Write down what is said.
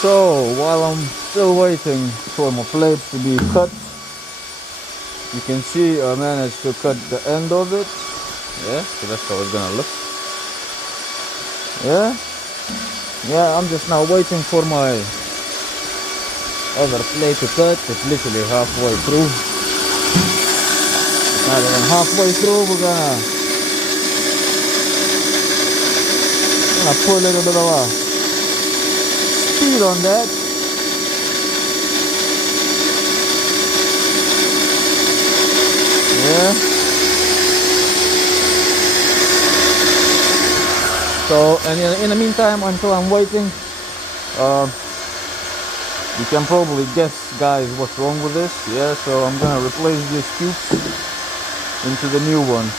So while I'm still waiting for my plate to be cut, you can see I managed to cut the end of it. Yeah, so that's how it's gonna look. Yeah, yeah, I'm just now waiting for my other plate to cut. It's literally halfway through. It's not even halfway through. We're gonna put a little bit of a speed on that. Yeah. So, and in the meantime, until I'm waiting, you can probably guess, guys, what's wrong with this. Yeah, so I'm gonna replace these tubes into the new one.